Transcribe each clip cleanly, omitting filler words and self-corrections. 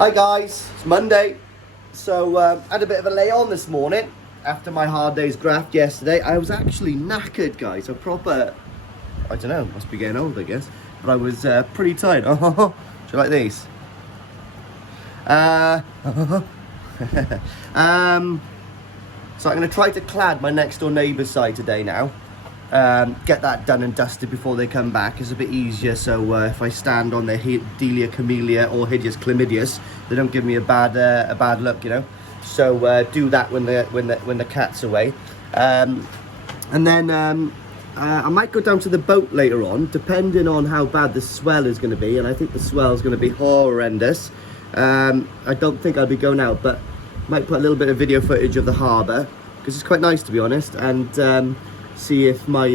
Hi guys, it's Monday. So I had a bit of a lay on this morning after my hard day's graft yesterday. I was actually knackered, guys. A proper, I don't know, must be getting old, I guess. But I was pretty tired. Do you like these? So I'm going to try to clad my next door neighbour's side today now. Get that done and dusted before they come back. It's a bit easier, so if I stand on their Delia camellia or Hideous chlamydius, they don't give me a bad look, you know. So do that when the cat's away, and then I might go down to the boat later on, depending on how bad the swell is going to be. And I think the swell is going to be horrendous. I don't think I'll be going out, but might put a little bit of video footage of the harbour because it's quite nice, to be honest, and see if my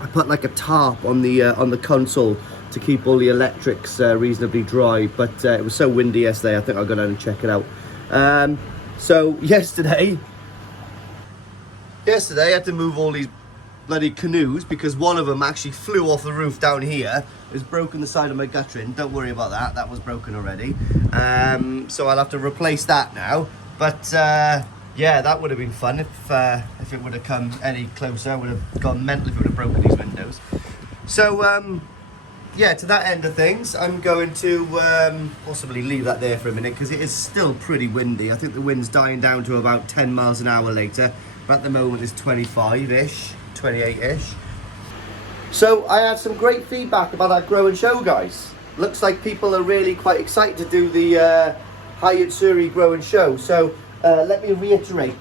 I put like a tarp on the console to keep all the electrics reasonably dry, but it was so windy yesterday. I think I'll go down and check it out. So yesterday I had to move all these bloody canoes because one of them actually flew off the roof down here. It's broken the side of my guttering. Don't worry about that, that was broken already. So I'll have to replace that now, but yeah, that would have been fun if it would have come any closer. I would have gone mental if it would have broken these windows. So yeah, to that end of things, I'm going to possibly leave that there for a minute because it is still pretty windy. I think the wind's dying down to about 10 miles an hour later, but at the moment it's 25-ish, 28-ish. So I had some great feedback about that grow and show, guys. Looks like people are really quite excited to do the Hyatt Surrey grow and show. So let me reiterate,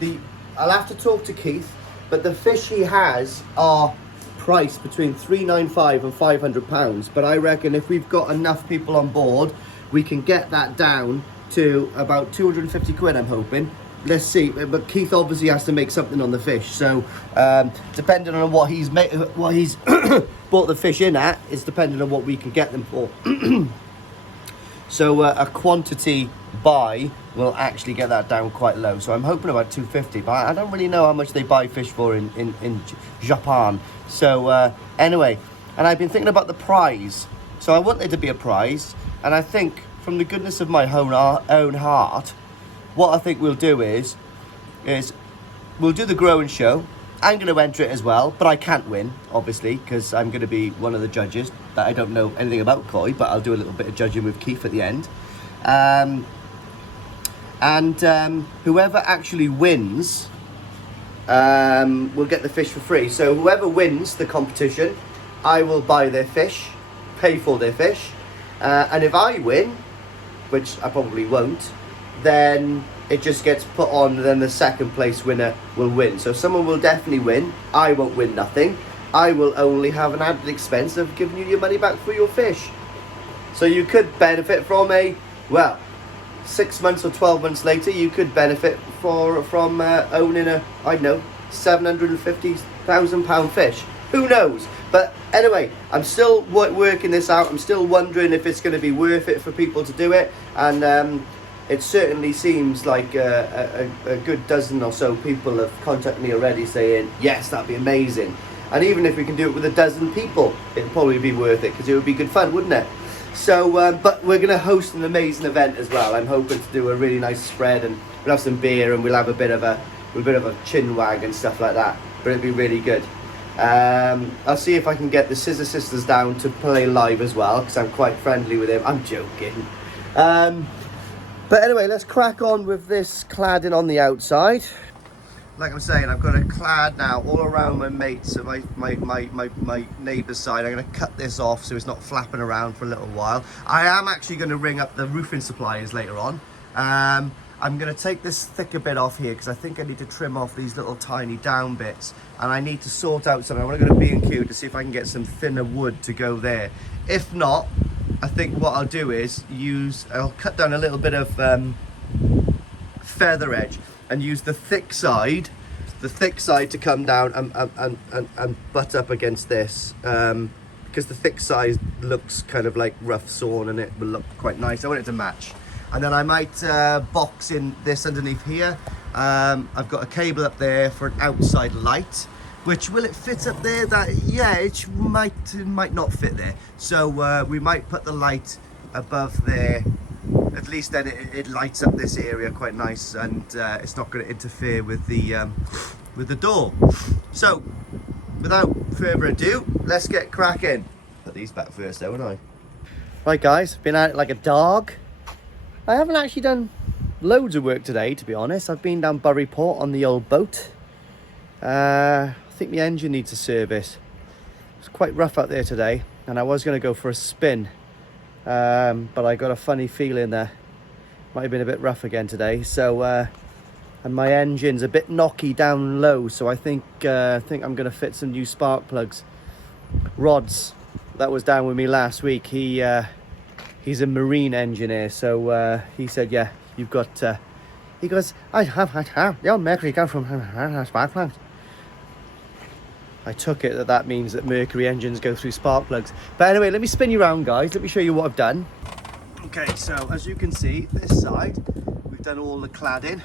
I'll have to talk to Keith, but the fish he has are priced between £395 and £500, but I reckon if we've got enough people on board, we can get that down to about 250 quid, I'm hoping. Let's see, but Keith obviously has to make something on the fish, so depending on what he's bought the fish in at, is depending on what we can get them for. So a quantity buy will actually get that down quite low. So I'm hoping about 250, but I don't really know how much they buy fish for in Japan. So anyway, and I've been thinking about the prize. So I want there to be a prize, and I think from the goodness of my own heart, what I think we'll do is we'll do the grow and show. I'm going to enter it as well, but I can't win, obviously, because I'm going to be one of the judges that I don't know anything about koi, but I'll do a little bit of judging with Keith at the end. Whoever actually wins will get the fish for free. So whoever wins the competition, I will buy their fish, pay for their fish, and if I win, which I probably won't, then it just gets put on, and then the second place winner will win. So someone will definitely win. I won't win nothing. I will only have an added expense of giving you your money back for your fish. So you could benefit from 6 months or 12 months later, you could benefit from owning a, I don't know, £750,000 fish. Who knows? But anyway, I'm still working this out. I'm still wondering if it's going to be worth it for people to do it. And it certainly seems like a good dozen or so people have contacted me already saying, yes, that'd be amazing. And even if we can do it with a dozen people, it'd probably be worth it because it would be good fun, wouldn't it? So, but we're going to host an amazing event as well. I'm hoping to do a really nice spread, and we'll have some beer, and we'll have a bit of a chin wag and stuff like that. But it'll be really good. I'll see if I can get the Scissor Sisters down to play live as well, because I'm quite friendly with him. I'm joking. But anyway, let's crack on with this cladding on the outside. Like I'm saying, I've got a clad now all around my mates, so my neighbour's side. I'm going to cut this off so it's not flapping around for a little while. I am actually going to ring up the roofing suppliers later on. I'm going to take this thicker bit off here because I think I need to trim off these little tiny down bits, and I need to sort out something. I want to go to B&Q to see if I can get some thinner wood to go there. If not, I think what I'll do is I'll cut down a little bit of feather edge and use the thick side to come down and butt up against this, because the thick side looks kind of like rough sawn and it will look quite nice. I want it to match. And then I might box in this underneath here. I've got a cable up there for an outside light, which, will it fit up there? Yeah, it might not fit there. So we might put the light above there at least then it lights up this area quite nice, and it's not going to interfere with the door. So without further ado, let's get cracking. Put these back first though, won't I? Right guys, been at it like a dog. I haven't actually done loads of work today, to be honest. I've been down Bury Port on the old boat. I think the engine needs a service. It's quite rough out there today, and I was going to go for a spin, but I got a funny feeling that might have been a bit rough again today. So and my engine's a bit knocky down low, so I think I'm going to fit some new spark plugs. Rods, that was down with me last week, he's a marine engineer, so he said, yeah, you've got he goes, I have your mercury come from spark plugs. I took it that means that Mercury engines go through spark plugs. But anyway, let me spin you around, guys. Let me show you what I've done. Okay, so as you can see, this side, we've done all the cladding.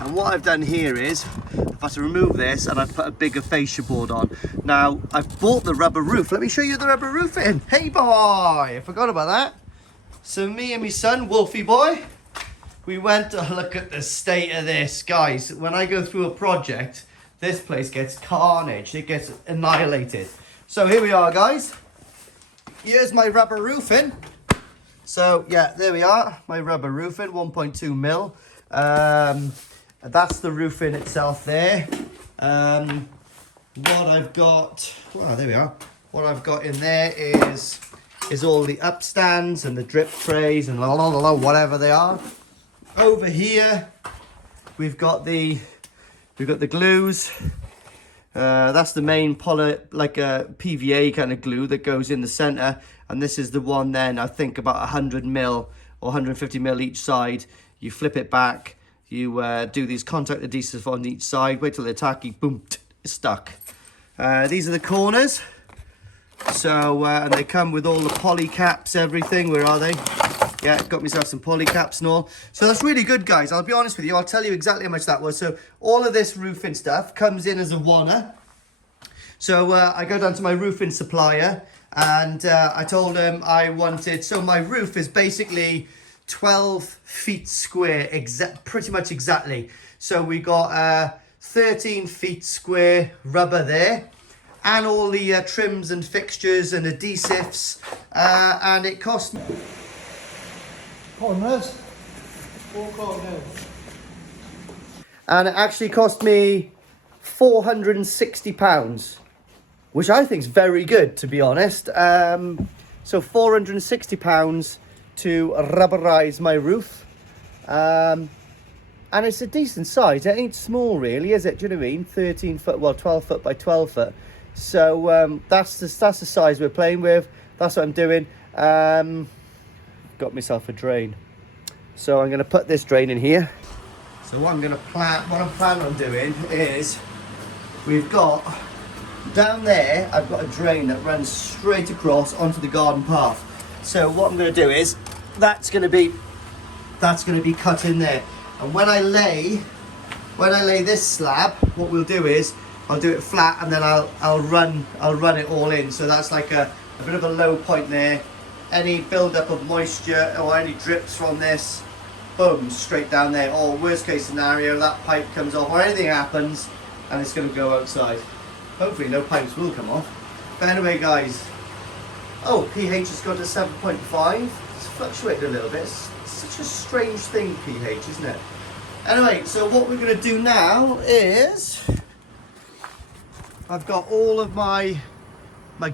And what I've done here is, I've had to remove this and I've put a bigger fascia board on. Now, I've bought the rubber roof. Let me show you the rubber roofing. Hey boy, I forgot about that. So me and my son, Wolfie boy, we went to look at the state of this. Guys, when I go through a project, this place gets carnage. It gets annihilated. So here we are, guys. Here's my rubber roofing. So yeah, there we are. My rubber roofing, 1.2 mil. That's the roofing itself there. What I've got, well, there we are. What I've got in there is all the upstands and the drip trays and whatever they are. Over here, we've got the glues. That's the main like a PVA kind of glue that goes in the center, and this is the one then, I think about 100 mil or 150 mil each side. You flip it back, you do these contact adhesives on each side, wait till they're tacky, boom, it's stuck. These are the corners. So and they come with all the poly caps, everything. Where are they? Yeah, got myself some poly caps and all. So that's really good, guys. I'll be honest with you. I'll tell you exactly how much that was. So all of this roofing stuff comes in as a wanna. So I go down to my roofing supplier and I told him I wanted... So my roof is basically 12 feet square, pretty much exactly. So we got 13 feet square rubber there. And all the trims and fixtures and adhesives. And it cost... And it actually cost me £460, which I think is very good, to be honest. So £460 to rubberize my roof. And it's a decent size. It ain't small really, is it? Do you know what I mean? 13 foot, well, 12 foot by 12 foot. So that's the size we're playing with. That's what I'm doing. Got myself a drain, so I'm going to put this drain in here. So what I'm planning on doing is, we've got down there, I've got a drain that runs straight across onto the garden path. So what I'm going to do is, that's going to be cut in there, and when I lay this slab, what we'll do is I'll do it flat, and then I'll run it all in. So that's like a bit of a low point there. Any build-up of moisture or any drips from this, boom, straight down there. Or worst case scenario, that pipe comes off or anything happens and it's going to go outside. Hopefully no pipes will come off. But anyway, guys, pH has got to 7.5. It's fluctuated a little bit. It's such a strange thing, pH, isn't it? Anyway, so what we're going to do now is, I've got all of my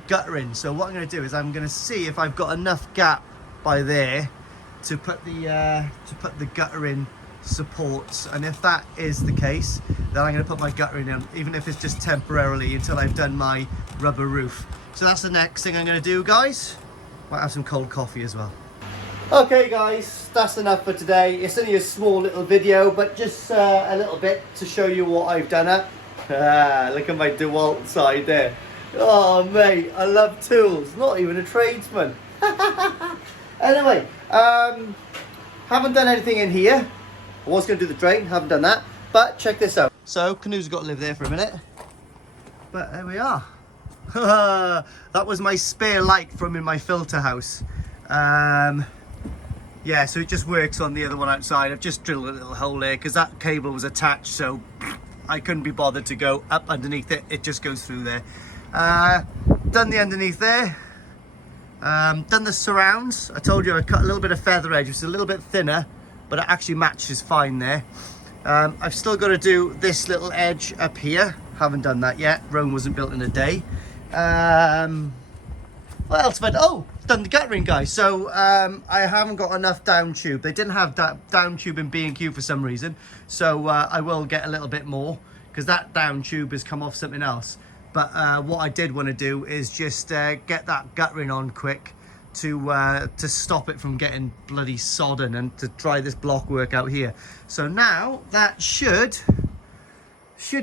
guttering. So what I'm going to do is I'm going to see if I've got enough gap by there to put the guttering supports, and if that is the case, then I'm going to put my guttering in, even if it's just temporarily until I've done my rubber roof. So that's the next thing I'm going to do, guys. Might have some cold coffee as well. Okay guys, that's enough for today. It's only a small little video, but just a little bit to show you what I've done up. Look at my DeWalt side there. Oh mate, I love tools, not even a tradesman. Anyway, haven't done anything in here. I was going to do the drain, haven't done that, but check this out. So Canoe's got to live there for a minute, but there we are. That was my spare light from in my filter house. Yeah, so it just works on the other one outside. I've just drilled a little hole there because that cable was attached, so I couldn't be bothered to go up underneath it. It just goes through there. Done the underneath there. Done the surrounds. I told you I cut a little bit of feather edge, which is a little bit thinner, but it actually matches fine there. I've still got to do this little edge up here. Haven't done that yet. Rome wasn't built in a day. What else have I done? Oh, done the guttering, guys. So I haven't got enough down tube. They didn't have that down tube in B&Q for some reason. So I will get a little bit more because that down tube has come off something else. But what I did want to do is just get that guttering on quick to stop it from getting bloody sodden and to try this block work out here. So now that should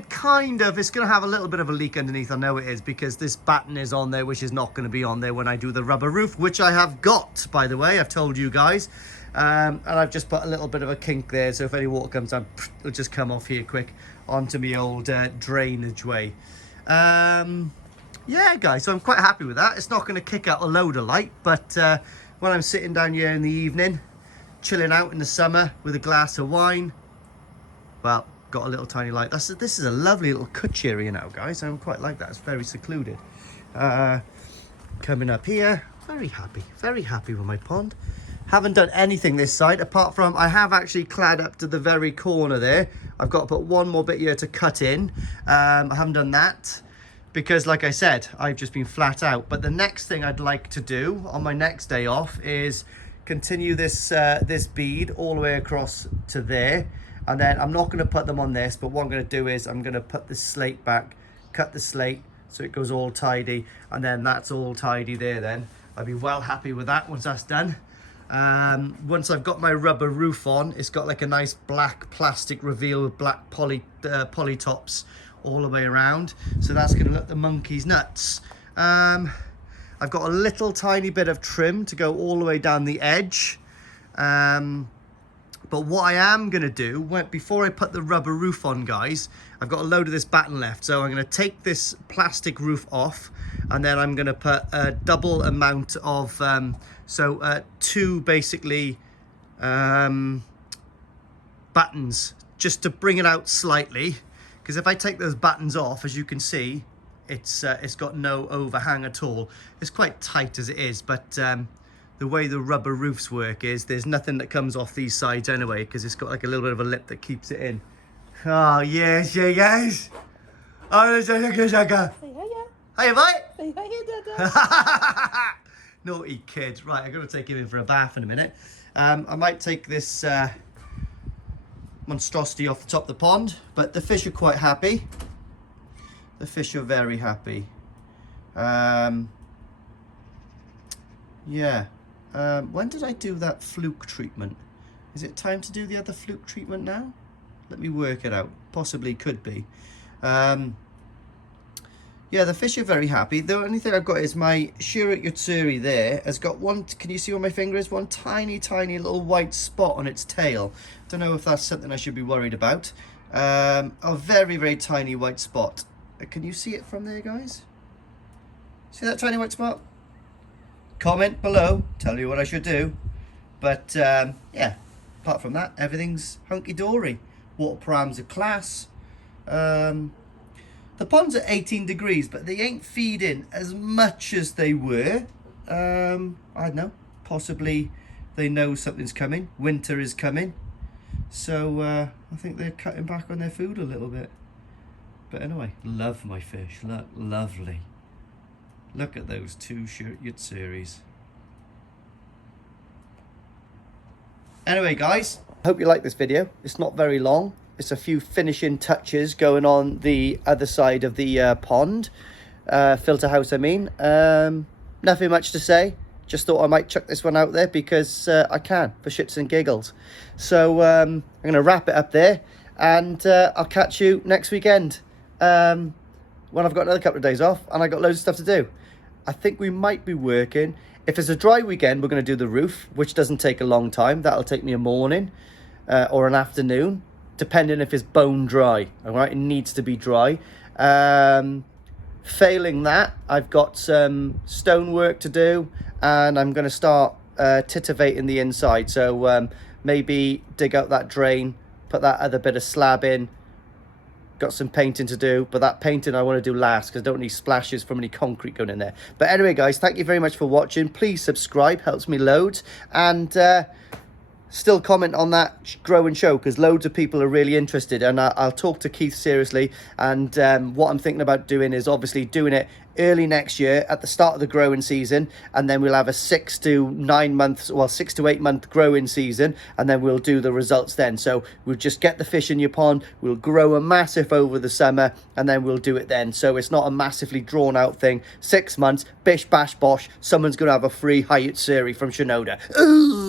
kind of, it's going to have a little bit of a leak underneath. I know it is because this batten is on there, which is not going to be on there when I do the rubber roof, which I have got, by the way. I've told you guys. And I've just put a little bit of a kink there, so if any water comes down, it'll just come off here quick onto my old drainage way. Yeah, guys, so I'm quite happy with that. It's not going to kick out a load of light, but when I'm sitting down here in the evening, chilling out in the summer with a glass of wine, well, got a little tiny light. This is a lovely little cutch area now, guys. I quite like that. It's very secluded. Coming up here, very happy with my pond. Haven't done anything this side apart from I have actually clad up to the very corner there. I've got to put one more bit here to cut in. I haven't done that because, like I said, I've just been flat out. But the next thing I'd like to do on my next day off is continue this this bead all the way across to there. And then I'm not going to put them on this, but what I'm going to do is I'm going to put the slate back, cut the slate so it goes all tidy, and then that's all tidy there then. I'll be well happy with that once that's done. Once I've got my rubber roof on, it's got like a nice black plastic reveal with black poly tops all the way around. So that's going to look the monkey's nuts. I've got a little tiny bit of trim to go all the way down the edge. But what I am going to do, before I put the rubber roof on, guys, I've got a load of this batten left. So I'm going to take this plastic roof off, and then I'm going to put a double amount of, two basically battens, just to bring it out slightly. Because if I take those battens off, as you can see, it's got no overhang at all. It's quite tight as it is, but the way the rubber roofs work is there's nothing that comes off these sides anyway, because it's got like a little bit of a lip that keeps it in. Oh, yes, yeah, guys. Oh, say hiya. Hiya, mate. Say hiya, Dada. Naughty kid. Right, I'm going to take him in for a bath in a minute. I might take this monstrosity off the top of the pond, but the fish are quite happy. The fish are very happy. Yeah. When did I do that fluke treatment? Is it time to do the other fluke treatment now? Let me work it out. Possibly could be. Yeah, the fish are very happy. The only thing I've got is my Shurit Yatsuri there has got one, can you see where my finger is? One tiny little white spot on its tail. Don't know if that's something I should be worried about. A very tiny white spot. Can you see it from there, guys? See that tiny white spot? Comment below, tell you what I should do. But yeah, apart from that, everything's hunky-dory. Water params are class. The ponds are 18 degrees, but they ain't feeding as much as they were. I don't know, possibly they know something's coming. Winter is coming. So I think they're cutting back on their food a little bit. But anyway, love my fish, look, lovely. Look at those two Shurit Yatsuris. Anyway, guys, I hope you like this video. It's not very long. It's a few finishing touches going on the other side of the pond. Filter house, I mean. Nothing much to say. Just thought I might chuck this one out there because I can, for shits and giggles. So I'm going to wrap it up there. And I'll catch you next weekend. When I've got another couple of days off and I got loads of stuff to do. I think we might be working. If it's a dry weekend, we're going to do the roof, which doesn't take a long time. That'll take me a morning or an afternoon, depending if it's bone dry. All right, it needs to be dry. Failing that, I've got some stone work to do, and I'm going to start titivating the inside. So maybe dig out that drain, put that other bit of slab in. Got some painting to do, but that painting I want to do last because I don't need splashes from any concrete going in there. But anyway, guys, thank you very much for watching. Please subscribe, helps me loads. And still comment on that grow and show because loads of people are really interested, and I'll talk to Keith seriously. And what I'm thinking about doing is obviously doing it early next year at the start of the growing season, and then we'll have a 6 to 9 months, well 6 to 8 month growing season, and then we'll do the results then. So we'll just get the fish in your pond, we'll grow a massive over the summer, and then we'll do it then. So it's not a massively drawn out thing. 6 months, bish bash bosh, someone's gonna have a free Hyatt Siri from Shinoda. Ooh.